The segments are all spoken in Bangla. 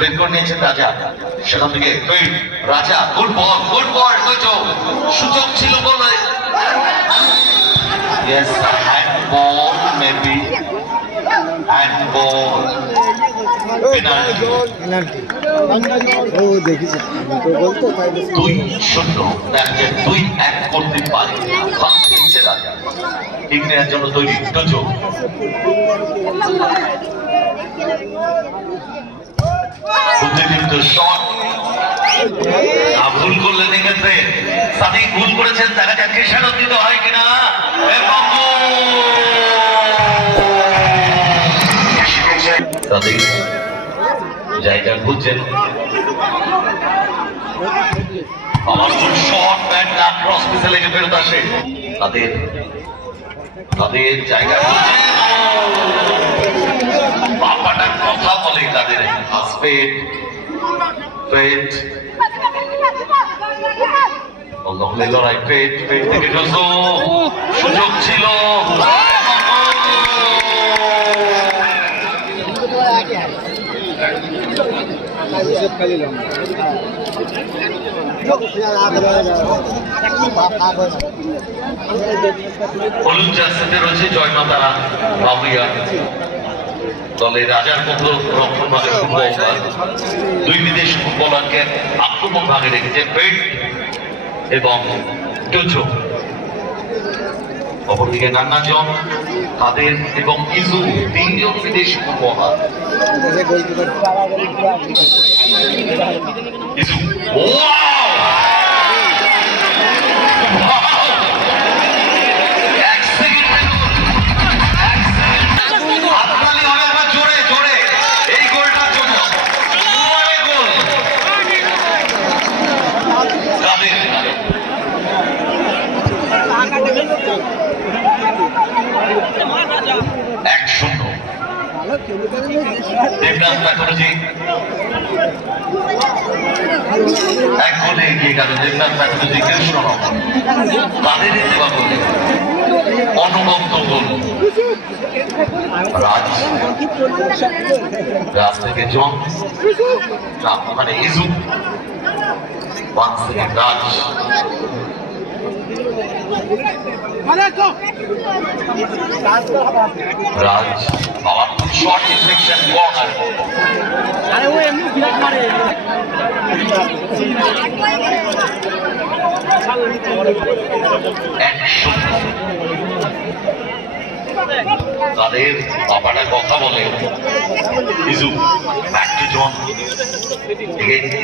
বের করে নিয়েছেন রাজা সেখান থেকে তুই রাজা গুড বল গুড বল তো সুযোগ ছিল বলে ইয়েস হ্যান্ড বল ও তো বলতো তাই দুই শূন্য দুই এক করতে পারে ঠিক নেওয়ার জন্য তৈরি দুজন বুদ্ধিদীপ্ত শট। ভুল করলেন এক্ষেত্রে সাদিক ভুল করেছেন যাক খেসারত দিতে হয় কিনা। এবং সাদিক জায়গা খুঁজছেন। আমার তাদের তাদের কথা তাদের লড়াই পেট পেট থেকে সুযোগ ছিল সব খালি লম্বা। বাপ, বাপ হয় না। হলুদ জার্সিতে রয়েছে জয় মাতারা বাবুইয়া। দলের রাজার মতো রক্ষণ ভাগে দুই বিদেশি ফুটবলারকে আক্রমণ ভাগে রেখেছে পেট এবং টুচো অপরদিকে নান্না জন তাদের এবং ইজু তিনজন বিদেশি উপহার ইজু চ্যাটার্জি এক গোলে এগিয়ে গেল দেবনাথ চ্যাটার্জি কৃষ্ণনগর তাদের দেওয়া গোলে অনবদ্য গোল। রাজ। রাজ থেকে জন। ওখানে ইজু। পাঁচ থেকে রাজ। রাজ বাবা শর্ট ইনফেকশন কর্নার। আরে ও এমনি বিরাট মারে। এক তাদের বাবাটা কথা বলে, ইজু ব্যাক জন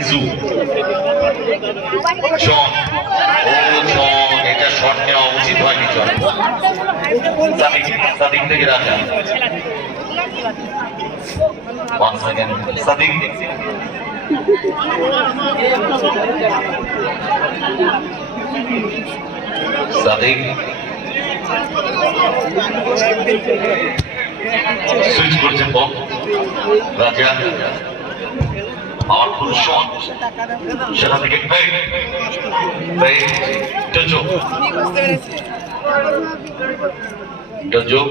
ইজু। জন ও জন এটা শট নেওয়া উচিত হয়নি জন সাদিক থেকে রাজা সাদিক সাদিক সুইচ করছেন বল রাজা পাওয়ারফুল শট সেটা থেকে পেট পেট ডজো ডজো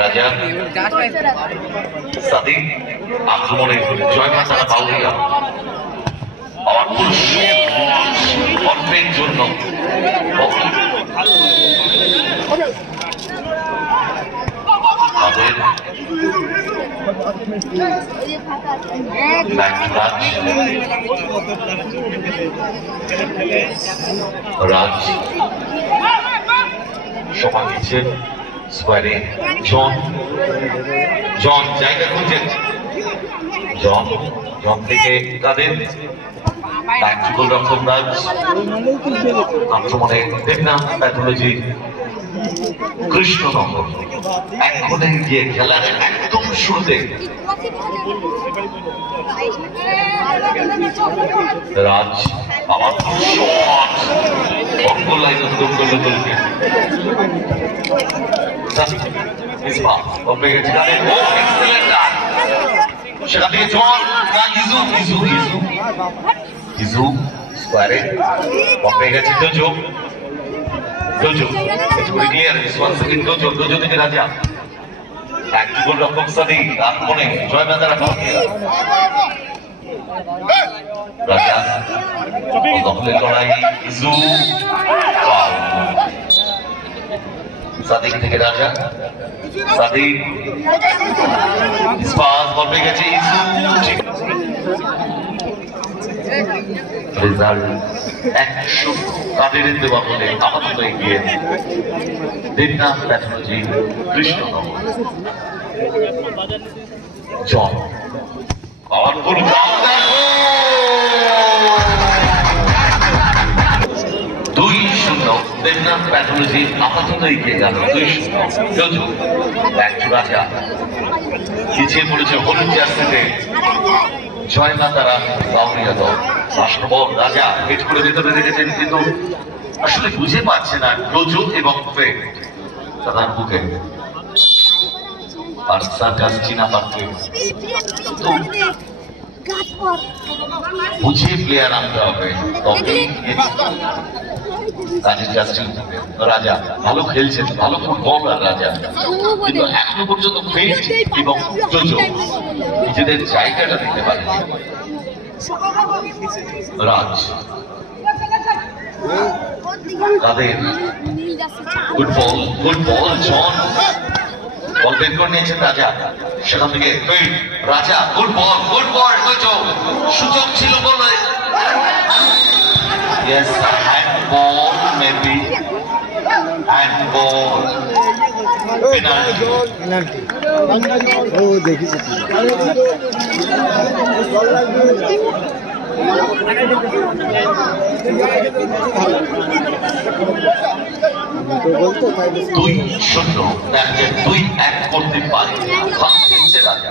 রাজা সাদিক আক্রমণে জয় মাতারা বাউরিয়া পাওয়ারফুল অল্পের জন্য। রাজ সময় দিচ্ছেন স্কোয়ারে জন জন জায়গা খুঁজছেন জন জন থেকে তাদের টু গোলরক্ষক রাজ আক্রমণে দেবনাথ প্যাথোলজি কৃষ্ণনগর এক্ষণে গিয়ে খেলার একদম শুরুতে রাজ আমার শট অঙ্গ করল গোলকে ইসপা বম্বে গেছে ও এক্সেলেন্ট রান সেখান থেকে না ইজু ইজু ইজু ইজু স্কোয়ারে বম্বে গেছে ডোজো ডোজো একটু করে ক্লিয়ার দিস ওয়ান সেকেন্ড ডোজো ডোজো থেকে রাজা একটু গোল রক্ষক সাদি আক্রমণে জয় মেদারা রাজা দখলের লড়াই ইজু। সাদিক থেকে রাজা, সাদিক। ইসপাত বল গেছে ইজু রেজাল্ট একশো কাদের দেওয়া বলে আপাতত এগিয়ে দেবনাথ পাওয়ারফুল দুই শূন্য। দেবনাথ প্যাথোলজি আপাতত এগিয়ে গেল দুই শূন্য। এক রাজা পিছিয়ে পড়েছে হলুদ জার্সিতে। জয় গাউরিয়া দল রাজা হেট করে ভেতরে কিন্তু আসলে বুঝে না এবং তার বুকে আর আনতে হবে, তবে কাজটি রাজা ভালো খেলছেন, ভালো ফুটবলার রাজা। কিন্তু এখনও পর্যন্ত এবং নিজেদের জায়গাটা দিতে পারে রাজ। তাদের বল বল জন বল বের করে নিয়েছেন রাজা। সেখান থেকে রাজা গুড বল গুড বল সুযোগ ছিল বলে। Yes, handball maybe. Handball. Penalty ও দেখেছি দুই শূন্য দুই এক করতে পারে রাজা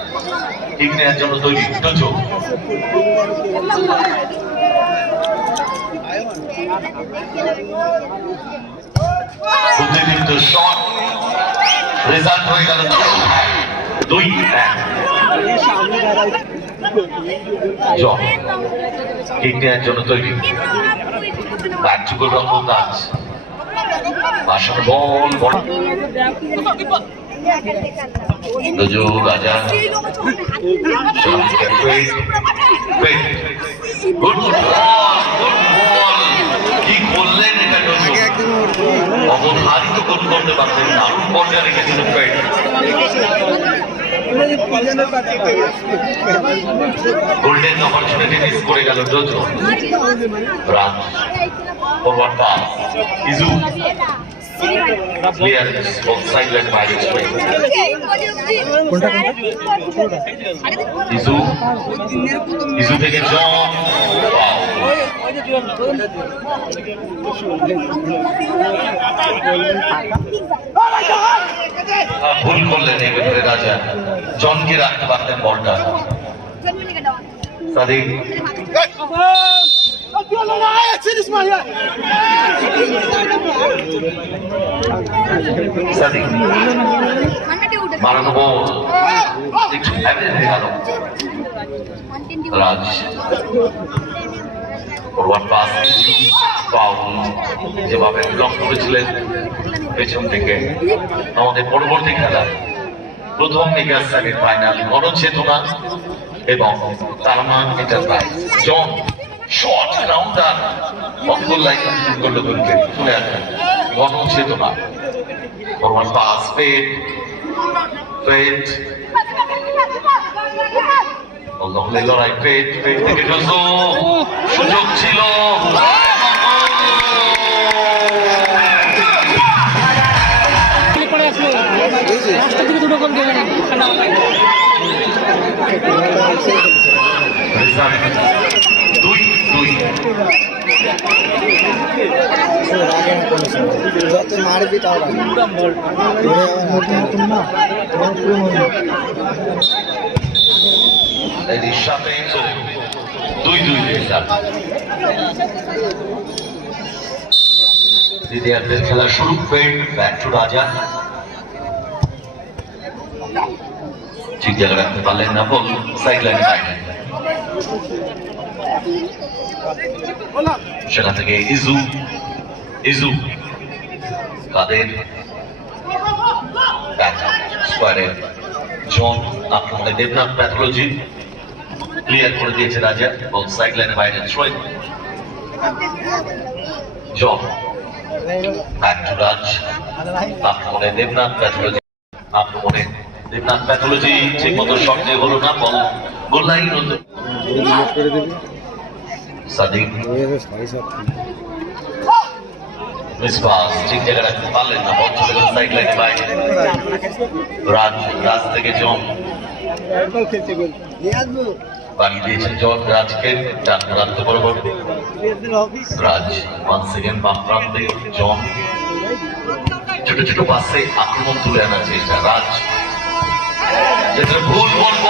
ঠিক নেওয়ার জন্য তৈরি ডোজো বুদ্ধিদীপ্ত শট। রেজাল্ট হয়ে গেল দুই। জন জন্য তৈরি। কার্যকর রকম কাজ। বাসন বল বল। রাজা। গুড। গুড। করতে পারতেন দারুণ পর্যায়ে রেখেছিলেন পেট গোল্ডেন অপরচুনিটি মিস করে গেল রাজ। Forward pass ইজু। থেকে ভুল করলেন এই ব্যাপারে রাজা। জনকে রাখতে পারতেন বলটা সাদিক। হয়ে রাজ ফরওয়ার্ড পাস ফাউল যেভাবে ব্লক করেছিলেন পেছন থেকে আমাদের পরবর্তী খেলা প্রথম মেগা সেমির ফাইনাল গণচেতনা এবং তারমান এন্টারপ্রাইজ জন শর্ট রাউন্ডার অঙ্গল লাইন গোল্ডগুলকে চলে আসবেন গণচেতনা ফরওয়ার্ড পাস ফেড ফেড দখলের লড়াই পেট পেট থেকে ঢুকলো সুযোগ ছিল। আসলো দিকে দুটো গোল দিলেন ঠান্ডা মাথায় রেজাল্ট দুই দুই যত মারবি দ্বিতীয়ার্ধের খেলা শুরু পেট ব্যাক টু রাজা। ঠিক জায়গা রাখতে পারলেন না, বল সাইড লাইনে বাইরে সেখান থেকে ইজু ইজু। জন আক্রমণে দেবনাথ প্যাথোলজি ক্লিয়ার করে দিয়েছে রাজা। এবং সাইড বাইরে থ্রোয়িং জন ব্যাক টু রাজ আক্রমণে দেবনাথ প্যাথোলজি আক্রমণে দেবনাথ প্যাথোলজি ঠিক মতো শট দিয়ে হলো না বল। Goal line Sadiq. ঠিক জায়গায় রাখতে না বল চলে সাইড লাইনে বাইরে রাজ রাজ থেকে জন বাড়ি দিয়েছেন জন রাজকে চার প্রান্ত রাজ ওয়ান সেকেন্ড বাম প্রান্তে জন ছোট ছোট পাশে আক্রমণ তুলে আনার চেষ্টা, রাজ। যেটা ভুল বলব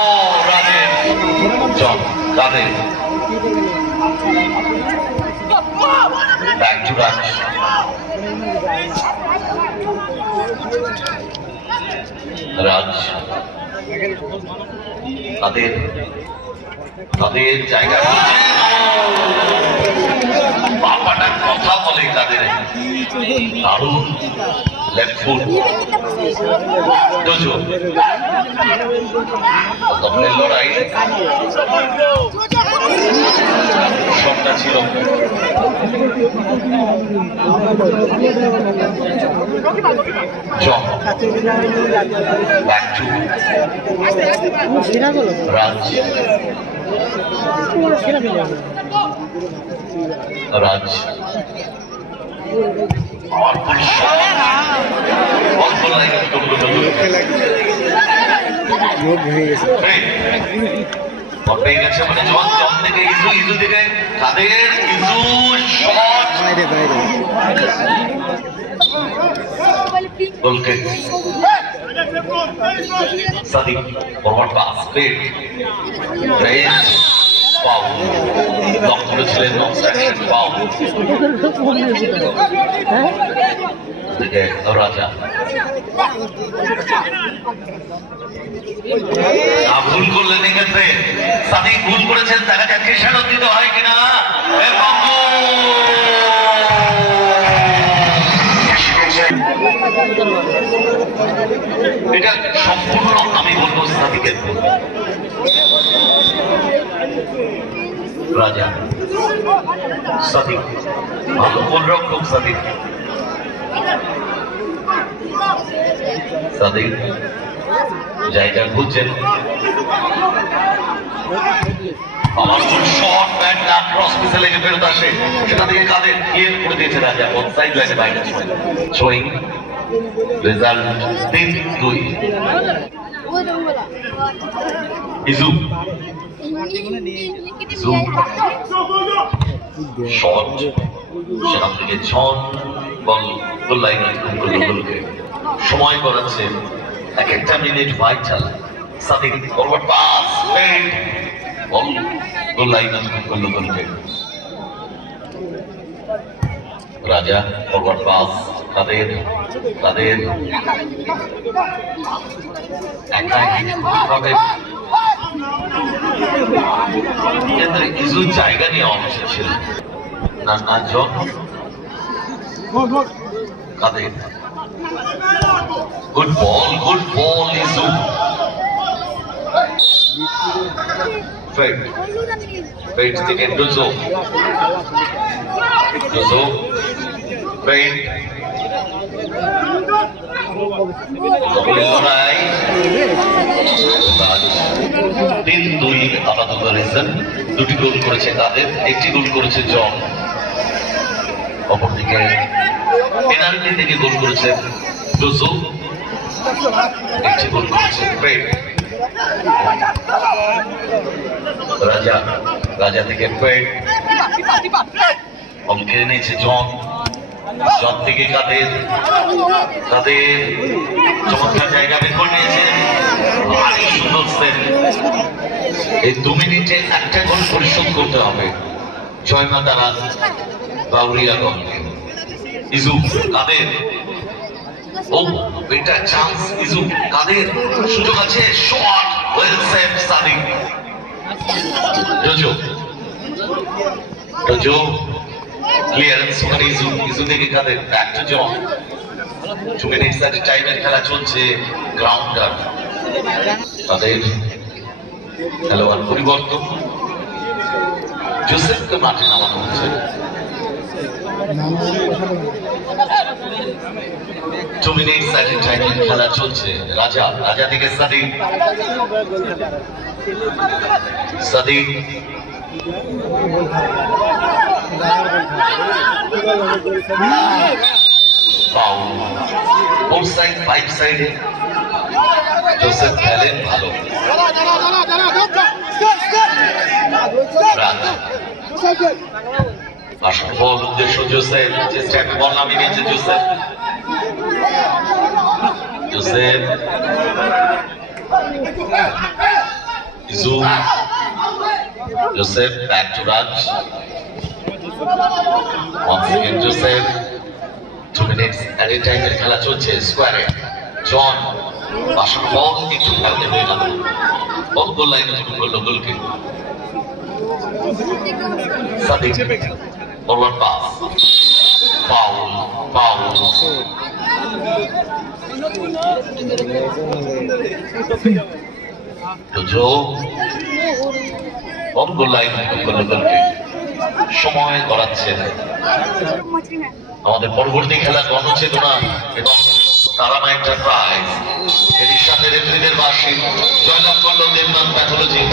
রাজ তাদের তাদের জায়গা বাবাটার কথা বলে তাদের। দারুণ ফুট দুজন লড়াই। সবটা ছিল। রাজ লোক ভেঙে গেছে বল গেছে মানে জন জন থেকে ইজু ইজু থেকে তাদের বাইরে সাদিক ফরওয়ার্ড পাস রেঞ্জ ভুল করলেন এক্ষেত্রে। সাদিক ভুল করেছেন যাক খেসারত দিতে হয় কিনা। এটা সম্পূর্ণ আমি বলব সাদিকের রাজা, সাদিক, ভালো গোলরক্ষক সাদিক। সাদিক, জায়গা খুঁজছেন। আমার কোন শর্ট ব্যাট না ক্রস পিসে লেগে ফেরত আসে, সেটা থেকে কাদের ইয়ে করে দিয়েছে রাজা সাইড লাইনে বাইরে। শোয়িং রেজাল্ট সেখান থেকে গোলকে সময় করাচ্ছে। এক একটা minute vital Sadiq forward pass ball, goal করল গোলকে রাজা ফরওয়ার্ড পাস তাদের তাদের একা এভাবে কেন্দ্রে কিছু জায়গা নিয়ে অংশ ছিল না না জন কাদের গুড বল গুড বল ইজু ফেট ফেট থেকে ডুজো ডুজো ফেট দখলের লড়াই তিন দুই আপাতত রেজান। দুটি গোল করেছে তাদের, একটি গোল করেছে জন। অপরদিকে পেনাল্টি থেকে গোল করেছে একটি গোল করেছে ফ্রেড রাজা রাজা থেকে বল কেড়ে নিয়েছে জন। জন থেকে কাদের তাদের চমৎকার জায়গা বের করে নিয়েছে। ভারী সুন্দর এই দু মিনিটে একটা গোল পরিশোধ করতে হবে। জয়মা তারা বাউরিয়া ইজু, কাদের? ও চান্স কাদের? সুযোগ আছে ওয়েল ক্লিয়ারেন্স ওখানে ইজু ইজু থেকে জন টু মিনিটস দ্যাট টাইমের খেলা চলছে গ্রাউন্ডার তাদের খেলোয়াড় পরিবর্তন? জোসেফকে মাঠে নামানো হচ্ছে। টাইমের খেলা চলছে। রাজা রাজা থেকে Sadiq. Sadiq. Four side five সাইডে জোসেফ খেলেন ভালো আসল বল উদ্দেশ্য জোসেফ চেষ্টা বল নামিয়ে নিয়েছে Joseph Joseph ইজু Joseph back to Raj again Joseph two minutes at a টাইমের খেলা চলছে স্কোয়ারে জন বাসন বল একটু খেলতে হয়ে গেল বল গোল লাইনে যখন করল গোলকে Sadiq forward pass foul foul তো জো বল গোল লাইনে যখন করল গোলকে সময় গড়াচ্ছে আমাদের পরবর্তী খেলা গণচেতনা এবং তারা একটা প্রায়। এটির সাথে রেফারিদের বার্ষিক জয়লাভ করল দেবনাথ প্যাথোলজি।